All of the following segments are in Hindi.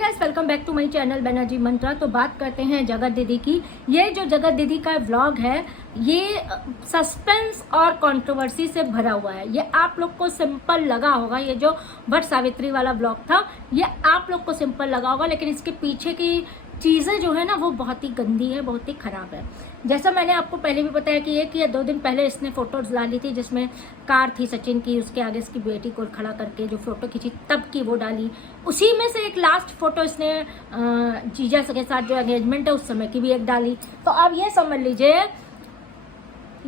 Guys, welcome back to my channel Banerjee Mantra. तो बात करते हैं जगत दीदी की। ये जो जगत दीदी का व्लॉग है ये सस्पेंस और कंट्रोवर्सी से भरा हुआ है। ये आप लोग को सिंपल लगा होगा, ये जो वट सावित्री वाला व्लॉग था ये आप लोग को सिंपल लगा होगा, लेकिन इसके पीछे की चीज़ें जो है ना वो बहुत ही गंदी है, बहुत ही ख़राब है। जैसा मैंने आपको पहले भी बताया कि 1 या 2 दिन पहले इसने फ़ोटोज़ डाली थी जिसमें कार थी सचिन की, उसके आगे इसकी बेटी को खड़ा करके जो फ़ोटो खींची तब की वो डाली। उसी में से एक लास्ट फ़ोटो इसने जीजा के साथ जो एंगेजमेंट है उस समय की भी एक डाली। तो अब ये समझ लीजिए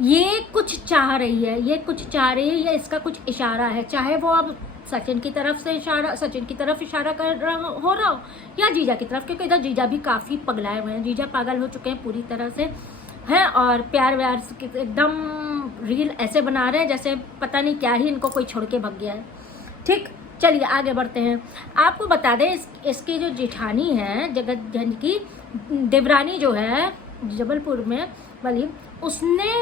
ये कुछ चाह रही है, ये कुछ चाह रही है, ये इसका कुछ इशारा है, चाहे वो अब सचिन की तरफ इशारा कर रहा हो या जीजा की तरफ, क्योंकि इधर जीजा भी काफ़ी पगलाए हुए हैं। जीजा पागल हो चुके हैं पूरी तरह से हैं और प्यार व्यार एकदम रील ऐसे बना रहे हैं जैसे पता नहीं क्या ही इनको कोई छोड़ के भग गया है। ठीक, चलिए आगे बढ़ते हैं। आपको बता दें इसकी जो जेठानी है जगत जन की देवरानी जो है जबलपुर में वाली, उसने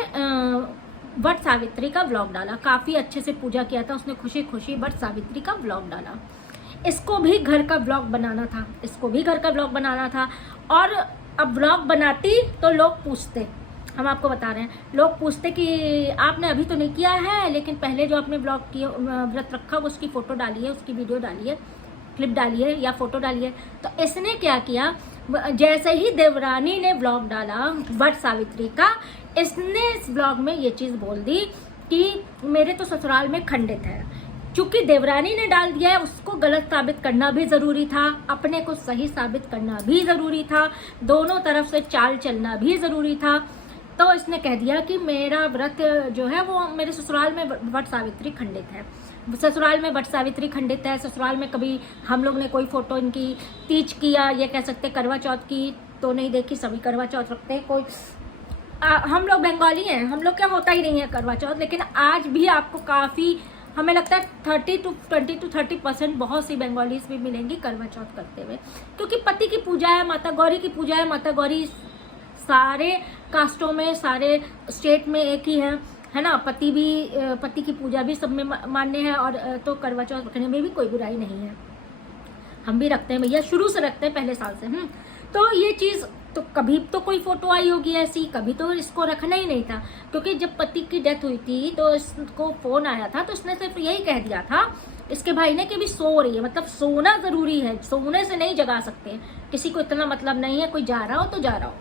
वट सावित्री का व्लॉग डाला। काफ़ी अच्छे से पूजा किया था उसने, खुशी खुशी वट सावित्री का व्लॉग डाला। इसको भी घर का व्लॉग बनाना था, और अब व्लॉग बनाती तो लोग पूछते, हम आपको बता रहे हैं, लोग पूछते कि आपने अभी तो नहीं किया है लेकिन पहले जो आपने व्लॉग किया व्रत रखा उसकी फ़ोटो डाली है, उसकी वीडियो डाली है, क्लिप डाली है या फ़ोटो डाली है। तो इसने क्या किया, जैसे ही देवरानी ने व्लॉग डाला वट सावित्री का, इसने इस व्लॉग में ये चीज़ बोल दी कि मेरे तो ससुराल में खंडित है। चूंकि देवरानी ने डाल दिया है उसको गलत साबित करना भी ज़रूरी था, अपने को सही साबित करना भी ज़रूरी था, दोनों तरफ से चाल चलना भी ज़रूरी था। तो इसने कह दिया कि मेरा व्रत जो है वो मेरे ससुराल में वट सावित्री खंडित है, ससुराल में कभी हम लोग ने कोई फ़ोटो इनकी तीज की या ये कह सकते करवा चौथ की तो नहीं देखी। सभी करवा चौथ रखते हैं, कोई हम लोग बंगाली हैं, हम लोग क्या होता ही नहीं है करवा चौथ, लेकिन आज भी आपको काफ़ी हमें लगता है 20-30% बहुत सी बंगालीज भी मिलेंगी करवा चौथ करते हुए, क्योंकि पति की पूजा है, माता गौरी की पूजा है। माता गौरी सारे कास्टों में, सारे स्टेट में एक ही है ना। पति की पूजा भी सब में मान्य है, और तो करवा चौथ रखने में भी कोई बुराई नहीं है, हम भी रखते हैं भैया, शुरू से रखते हैं पहले साल से। तो ये चीज़ तो कभी तो कोई फोटो आई होगी ऐसी, कभी तो इसको रखना ही नहीं था, क्योंकि जब पति की डेथ हुई थी तो इसको फ़ोन आया था तो इसने सिर्फ यही कह दिया था इसके भाई ने कि भी सो रही है, मतलब सोना ज़रूरी है, सोने से नहीं जगा सकते, किसी को इतना मतलब नहीं है, कोई जा रहा हो तो जा रहा हो।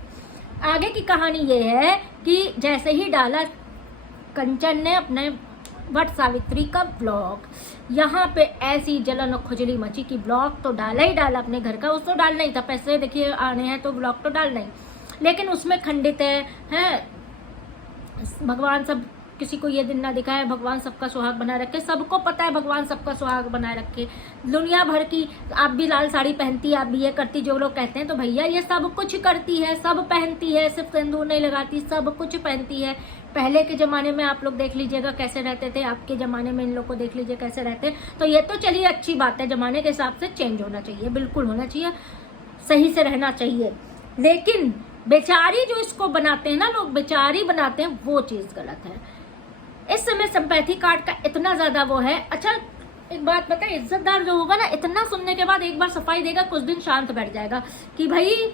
आगे की कहानी ये है कि जैसे ही डाला कंचन ने अपने वट सावित्री का ब्लॉग, यहाँ पे ऐसी जलन और खुजली मची कि ब्लॉग तो डाला ही डाला अपने घर का, उसको डालना ही था, पैसे देखिए आने हैं तो ब्लॉग तो डालना ही, लेकिन उसमें खंडित है भगवान सब किसी को ये दिन ना दिखाए, भगवान सबका सुहाग बनाए रखे। सबको पता है भगवान सबका सुहाग बनाए रखे, दुनिया भर की, आप भी लाल साड़ी पहनती, आप भी ये करती, जो लोग कहते हैं, तो भैया ये सब कुछ करती है, सब पहनती है, सिर्फ सिंदूर नहीं लगाती, सब कुछ पहनती है। पहले के ज़माने में आप लोग देख लीजिएगा कैसे रहते थे, आपके ज़माने में इन लोग को देख लीजिए कैसे रहते। तो ये तो चलिए अच्छी बात है, ज़माने के हिसाब से चेंज होना चाहिए, बिल्कुल होना चाहिए, सही से रहना चाहिए, लेकिन बेचारी जो इसको बनाते हैं ना लोग, बेचारी बनाते हैं, वो चीज़ गलत है। इस समय सिंपैथी कार्ड का इतना ज़्यादा वो है। अच्छा एक बात बताए, इज्जतदार जो होगा ना, इतना सुनने के बाद एक बार सफाई देगा, कुछ दिन शांत बैठ जाएगा कि भाई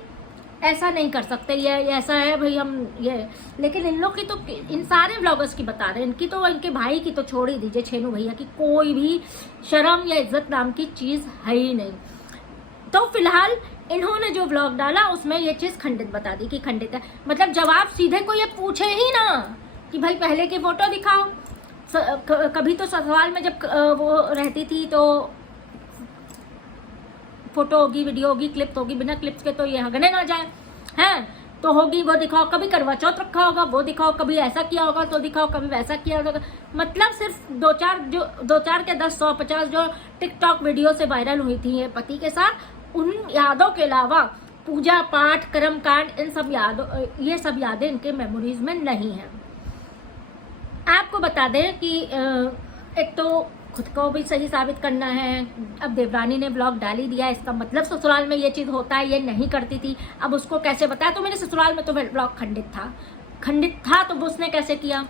ऐसा नहीं कर सकते, ये ऐसा है भाई हम ये। लेकिन इन लोग की तो, इन सारे व्लॉगर्स की बता रहे हैं, इनकी तो, इनके भाई की तो छोड़ ही दीजिए, छेनू भैया की कोई भी शर्म या इज्जत नाम की चीज़ है ही नहीं। तो फिलहाल इन्होंने जो व्लॉग डाला उसमें ये चीज़ खंडित बता दी कि खंडित है, मतलब जवाब सीधे को ये पूछे ही ना कि भाई पहले की फ़ोटो दिखाओ। कभी तो ससुराल में जब वो रहती थी तो फोटो होगी, वीडियो होगी, क्लिप होगी, बिना क्लिप्स के तो ये हगने ना जाए हैं, तो होगी वो दिखाओ। कभी करवा चौथ रखा होगा वो दिखाओ, कभी ऐसा किया होगा तो दिखाओ, कभी वैसा किया होगा। मतलब सिर्फ दो चार के 10, 100, 50 जो टिकटॉक वीडियो से वायरल हुई थी ये पति के साथ, उन यादों के अलावा पूजा पाठ कर्म कांड इन सब यादों, ये सब यादें इनके मेमोरीज में नहीं है। आपको बता दें कि एक तो खुद को भी सही साबित करना है। अब देवरानी ने ब्लॉग डाल ही दिया, इसका मतलब ससुराल में ये चीज़ होता है, ये नहीं करती थी। अब उसको कैसे बताया, तो मेरे ससुराल में तो ब्लॉग खंडित था तो वो उसने कैसे किया,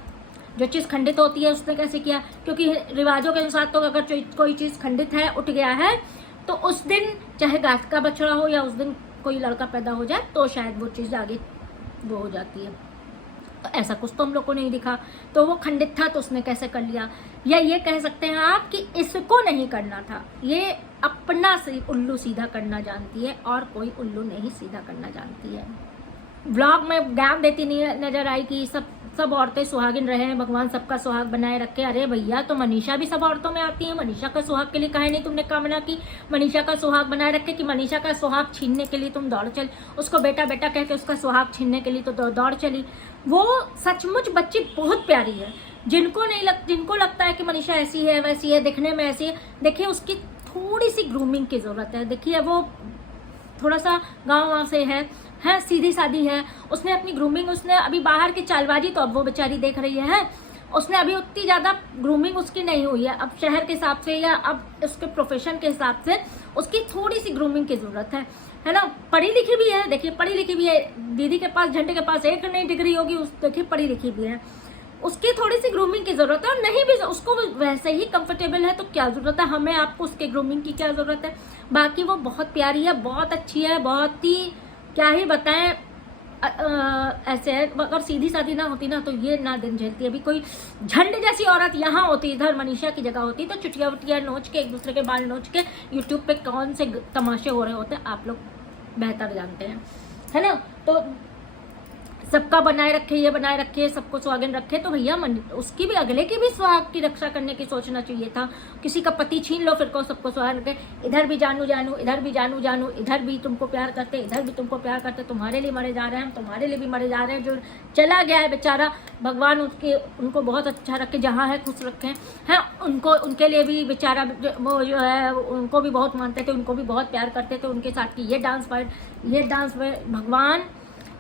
जो चीज़ खंडित होती है उसने कैसे किया, क्योंकि रिवाजों के अनुसार तो अगर कोई चीज़ खंडित है, उठ गया है, तो उस दिन चाहे घास का बछड़ा हो या उस दिन कोई लड़का पैदा हो जाए तो शायद वो चीज़ आगे वो हो जाती है। तो ऐसा कुछ तो हम लोग को नहीं दिखा, तो वो खंडित था तो उसने कैसे कर लिया। या ये कह सकते हैं आप कि इसको नहीं करना था, ये अपना से उल्लू सीधा करना जानती है और कोई उल्लू नहीं सीधा करना जानती है। व्लॉग में ज्ञान देती नहीं नजर आई कि सब औरतें सुहागिन रहे, भगवान सबका सुहाग बनाए रखे। अरे भैया, तो मनीषा भी सब औरतों में आती है। मनीषा का सुहाग के लिए काहे नहीं तुमने कामना की? मनीषा का सुहाग बनाए रखे कि मनीषा का सुहाग छीनने के लिए तुम दौड़ चल, उसको बेटा बेटा कह के उसका सुहाग छीनने के लिए तो दौड़ चली। वो सचमुच बच्ची बहुत प्यारी है। जिनको लगता है कि मनीषा ऐसी है वैसी है, दिखने में ऐसी है, देखिए उसकी थोड़ी सी ग्रूमिंग की जरूरत है। देखिए वो थोड़ा सा गाँव से है, सीधी सादी है। उसने अपनी ग्रूमिंग, उसने अभी बाहर की चालबाजी तो अब वो बेचारी देख रही है, उसने अभी उतनी ज़्यादा ग्रूमिंग उसकी नहीं हुई है। अब शहर के हिसाब से या अब उसके प्रोफेशन के हिसाब से उसकी थोड़ी सी ग्रूमिंग की ज़रूरत है ना। पढ़ी लिखी भी है, देखिए पढ़ी लिखी भी है। दीदी के पास, झंडे के पास एक नई डिग्री होगी, उस देखिए पढ़ी लिखी भी है। उसकी थोड़ी सी ग्रूमिंग की ज़रूरत है, और नहीं भी उसको वैसे ही कंफर्टेबल है तो क्या ज़रूरत है हमें आपको उसके ग्रूमिंग की क्या ज़रूरत है। बाकी वो बहुत प्यारी है, बहुत अच्छी है, बहुत ही क्या ही बताएं ऐसे है। अगर सीधी सादी ना होती ना तो ये ना दिन झेलती। अभी कोई झंड जैसी औरत यहाँ होती, इधर मनीषा की जगह होती, तो चुटिया वुटिया नोच के, एक दूसरे के बाल नोच के यूट्यूब पे कौन से तमाशे हो रहे होते हैं आप लोग बेहतर जानते हैं, है ना। तो सबका बनाए रखे, ये बनाए रखे, सबको सुहागिन रखे, तो भैया उसकी भी, अगले की भी सुहाग की रक्षा करने की सोचना चाहिए था। किसी का पति छीन लो फिर को सबको सुहाग रखे, इधर भी जानू जानू, इधर भी जानू जानू, इधर भी तुमको प्यार करते, इधर भी तुमको प्यार करते, तुम्हारे लिए मरे जा रहे हैं, तुम्हारे लिए भी मरे जा रहे हैं। जो चला गया है बेचारा, भगवान उनको बहुत अच्छा रखे, जहाँ है खुश रखें, हैं उनको। उनके लिए भी बेचारा वो जो है उनको भी बहुत मानते थे, उनको भी बहुत प्यार करते थे। उनके साथ की ये डांस भगवान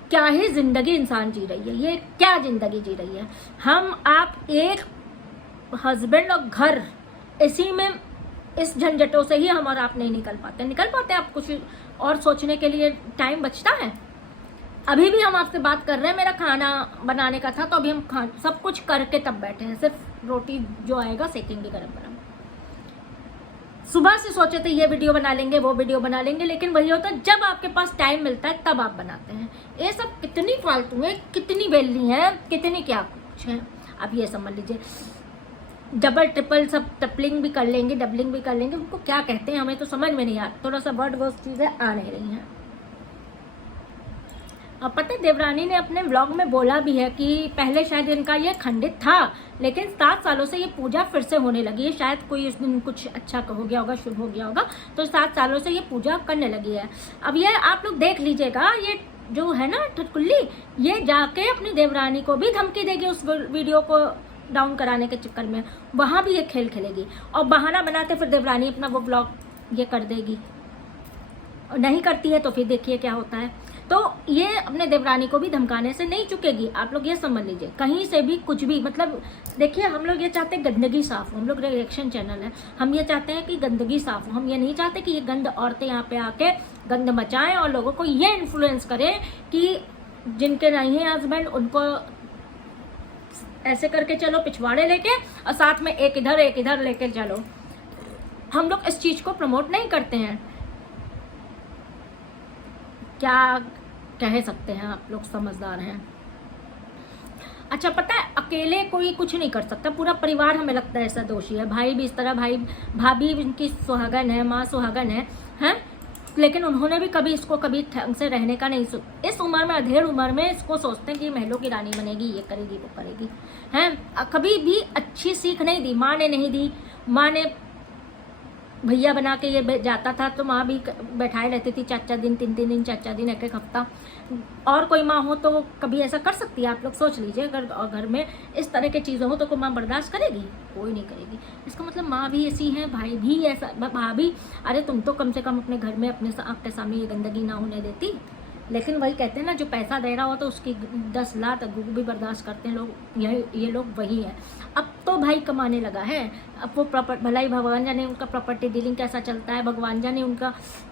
क्या ही जिंदगी इंसान जी रही है, ये क्या जिंदगी जी रही है। हम आप एक हस्बैंड और घर, इसी में इस झंझटों से ही हम और आप नहीं निकल पाते। आप कुछ और सोचने के लिए टाइम बचता है? अभी भी हम आपसे बात कर रहे हैं, मेरा खाना बनाने का था तो अभी हम सब कुछ करके तब बैठे हैं, सिर्फ रोटी जो आएगा सेकेंगे गरम गरम। सुबह से सोचे थे ये वीडियो बना लेंगे, वो वीडियो बना लेंगे, लेकिन वही होता है जब आपके पास टाइम मिलता है तब आप बनाते हैं। ये सब कितनी फालतू है, कितनी बेलनी है, कितनी क्या कुछ है। अब ये समझ लीजिए, डबल ट्रिपल सब ट्रिपलिंग भी कर लेंगे, डबलिंग भी कर लेंगे, उनको क्या कहते हैं हमें तो समझ में नहीं आता। थोड़ा सा वर्ड वर्ड चीज़ें आ नहीं रही हैं। अब पता है देवरानी ने अपने व्लॉग में बोला भी है कि पहले शायद इनका ये खंडित था, लेकिन 7 सालों से ये पूजा फिर से होने लगी है। शायद कोई उस दिन कुछ अच्छा हो गया होगा, शुभ हो गया होगा, तो 7 सालों से ये पूजा करने लगी है। अब ये आप लोग देख लीजिएगा, ये जो है ना ठटकुल्ली, ये जाके अपनी देवरानी को भी धमकी देगी उस वीडियो को डाउन कराने के चक्कर में। वहाँ भी ये खेल खेलेगी और बहाना बनाते फिर देवरानी अपना वो व्लॉग ये कर देगी, और नहीं करती है तो फिर देखिए क्या होता है। तो ये अपने देवरानी को भी धमकाने से नहीं चुकेगी। आप लोग ये समझ लीजिए, कहीं से भी कुछ भी, मतलब देखिए हम लोग ये चाहते हैं गंदगी साफ हो। हम लोग रिएक्शन चैनल है, हम ये चाहते हैं कि गंदगी साफ हो। हम ये नहीं चाहते कि ये गंद औरतें यहाँ पे आके गंद मचाएं और लोगों को ये इन्फ्लुएंस करें कि जिनके नहीं है हस्बैंड उनको ऐसे करके चलो पिछवाड़े लेके, और साथ में एक इधर लेके चलो। हम लोग इस चीज़ को प्रमोट नहीं करते हैं। क्या कह सकते हैं, आप लोग समझदार हैं। अच्छा पता है, अकेले कोई कुछ नहीं कर सकता, पूरा परिवार हमें लगता है ऐसा दोषी है। भाई भी इस तरह, भाभी इनकी सुहागन है, माँ सुहागन है, हैं, लेकिन उन्होंने भी कभी इसको कभी ढंग से रहने का नहीं इस उम्र में, अधेड़ उम्र में इसको सोचते हैं कि महलों की रानी बनेगी, ये करेगी वो करेगी, हैं। कभी भी अच्छी सीख नहीं दी, माँ ने नहीं दी। माँ ने भैया बना के ये जाता था तो माँ भी बैठाए रहती थी 4-4 दिन, 3-3 दिन, 4-4 दिन, एक हफ्ता। और कोई माँ हो तो वो कभी ऐसा कर सकती है? आप लोग सोच लीजिए, अगर घर में इस तरह की चीज़ें हो तो कोई माँ बर्दाश्त करेगी? कोई नहीं करेगी। इसका मतलब माँ भी ऐसी है, भाई भी ऐसा, भाभी अरे तुम तो कम से कम अपने घर में अपने आपके सामने ये गंदगी ना होने देती। लेकिन वही कहते हैं ना, जो पैसा दे रहा हो तो उसकी 10 लात भी बर्दाश्त करते हैं लोग। ये लोग वही है। अब तो भाई कमाने लगा है, अब वो भलाई भगवान जाने उनका प्रॉपर्टी डीलिंग कैसा चलता है, भगवान जाने उनका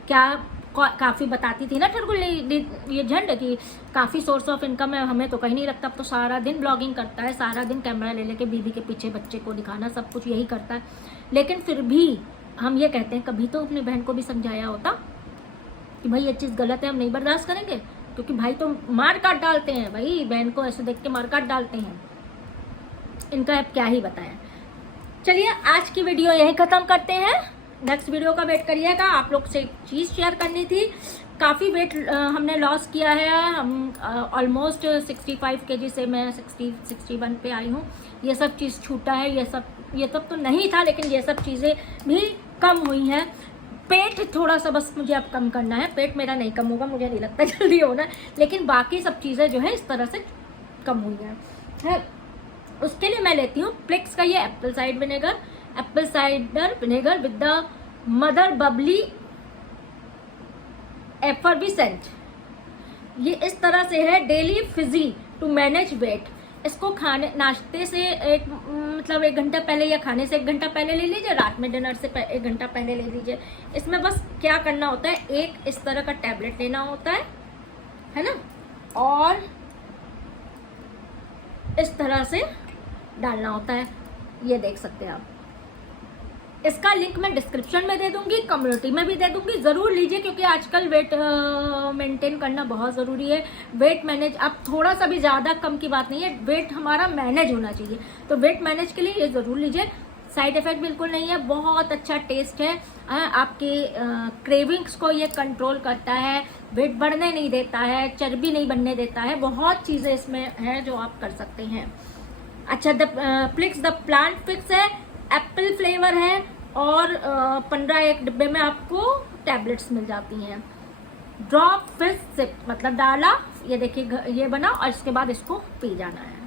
क्या। काफ़ी बताती थी ना ठरगुल्ली ये झंड की काफ़ी सोर्स ऑफ इनकम है, हमें तो कहीं नहीं रखता। अब तो सारा दिन ब्लॉगिंग करता है, सारा दिन कैमरा ले लेके बीवी के पीछे बच्चे को दिखाना, सब कुछ यही करता है। लेकिन फिर भी हम ये कहते हैं कभी तो अपनी बहन को भी समझाया होता, कि भाई ये चीज़ गलत है, हम नहीं बर्दाश्त करेंगे, क्योंकि भाई तो मार काट डालते हैं, भाई बहन को ऐसे देख के मार काट डालते हैं, इनका अब क्या ही बताएं। चलिए आज की वीडियो यहीं ख़त्म करते हैं, नेक्स्ट वीडियो का वेट करिएगा। आप लोग से एक चीज़ शेयर करनी थी, काफ़ी वेट हमने लॉस किया है, हम ऑलमोस्ट 65 kg से मैं 61 पे आई हूँ। ये सब चीज़ छूटा है, ये सब तो नहीं था, लेकिन ये सब चीज़ें भी कम हुई हैं। पेट थोड़ा सा बस मुझे अब कम करना है, पेट मेरा नहीं कम होगा, मुझे नहीं लगता जल्दी होना, लेकिन बाकी सब चीज़ें जो है इस तरह से कम हुई हैं। उसके लिए मैं लेती हूँ प्लिक्स का ये apple cider vinegar with the mother bubbly effervescent. ये इस तरह से है, daily fizzy to manage weight. इसको खाने नाश्ते से मतलब 1 घंटा पहले या खाने से 1 घंटा पहले ले लीजिए, रात में डिनर से 1 घंटा पहले ले लीजिए। इसमें बस क्या करना होता है, एक इस तरह का टैबलेट लेना होता है ना, और इस तरह से डालना होता है। ये देख सकते हैं आप, इसका लिंक मैं डिस्क्रिप्शन में दे दूंगी, कम्युनिटी में भी दे दूंगी, ज़रूर लीजिए, क्योंकि आजकल वेट मेंटेन करना बहुत ज़रूरी है। वेट मैनेज, अब थोड़ा सा भी ज़्यादा कम की बात नहीं है, वेट हमारा मैनेज होना चाहिए, तो वेट मैनेज के लिए ये ज़रूर लीजिए। साइड इफ़ेक्ट बिल्कुल नहीं है, बहुत अच्छा टेस्ट है, आपके क्रेविंग्स को ये कंट्रोल करता है, वेट बढ़ने नहीं देता है, चर्बी नहीं बनने देता है, बहुत चीज़ें इसमें हैं जो आप कर सकते हैं। अच्छा, प्लिक्स द प्लांट फिक्स है, एप्पल फ्लेवर है, और 15 एक डिब्बे में आपको टैबलेट्स मिल जाती हैं। ड्रॉप फिश सिप, मतलब डाला, ये देखिए ये बना, और इसके बाद इसको पी जाना है।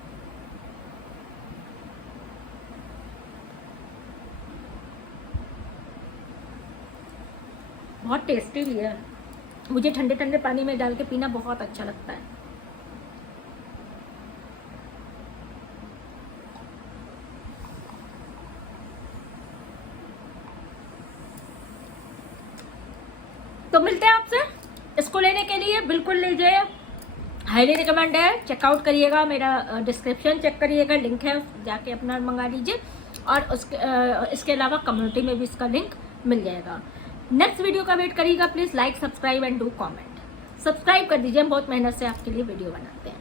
बहुत टेस्टी भी है, मुझे ठंडे ठंडे पानी में डाल के पीना बहुत अच्छा लगता है। तो मिलते हैं आपसे, इसको लेने के लिए बिल्कुल लीजिए, हाईली रिकमेंड है, चेकआउट करिएगा, मेरा डिस्क्रिप्शन चेक करिएगा, लिंक है, जाके अपना मंगा लीजिए, और इसके अलावा कम्युनिटी में भी इसका लिंक मिल जाएगा। नेक्स्ट वीडियो का वेट करिएगा, please like, subscribe and do comment. Subscribe कर दीजिए, हम बहुत मेहनत से आपके लिए वीडियो बनाते हैं।